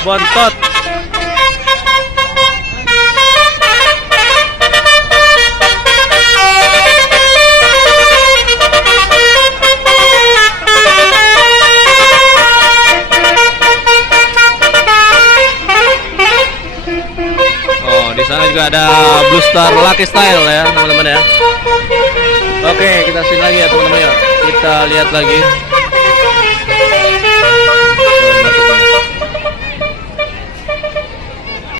Bontot. Oh, di sana juga ada Blue Star Lucky Style ya, teman-teman ya. Oke, kita sini lagi ya, teman-teman ya. Kita lihat lagi.